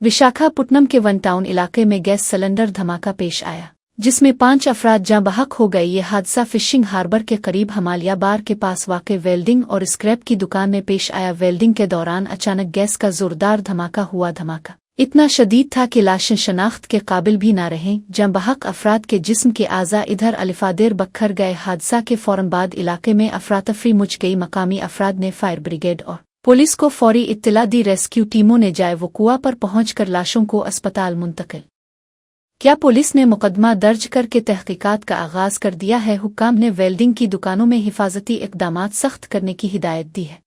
विशाखापट्टनम के one town इलाके में गैस सिलेंडर धमाका पेश आया, जिसमें 5 अफराद जाँ बहक हो गए। ये हादसा फिशिंग हार्बर के करीब हमालिया बार के पास वाक़ वेल्डिंग और स्क्रैप की दुकान में पेश आया। वेल्डिंग के दौरान अचानक गैस का जोरदार धमाका हुआ। धमाका इतना शदीद था कि लाशें शनाख्त के काबिल भी न रहें। जाँ बहक अफराद के जिस्म के आज़ा इधर अलिफादेर बखर गए। हादसा के फौरन बाद इलाके में अफरातफरी मच गई। मकामी अफराद ने फायर ब्रिगेड और पुलिस को फौरी इत्तला दी। रेस्क्यू टीमों ने जाए वकुआ पर पहुंचकर लाशों को अस्पताल मुंतकिल किया। पुलिस ने मुकदमा दर्ज करके तहकीकात का आगाज कर दिया है। हुक्काम ने वेल्डिंग की दुकानों में हिफाजती इक़दामात सख्त करने की हिदायत दी है।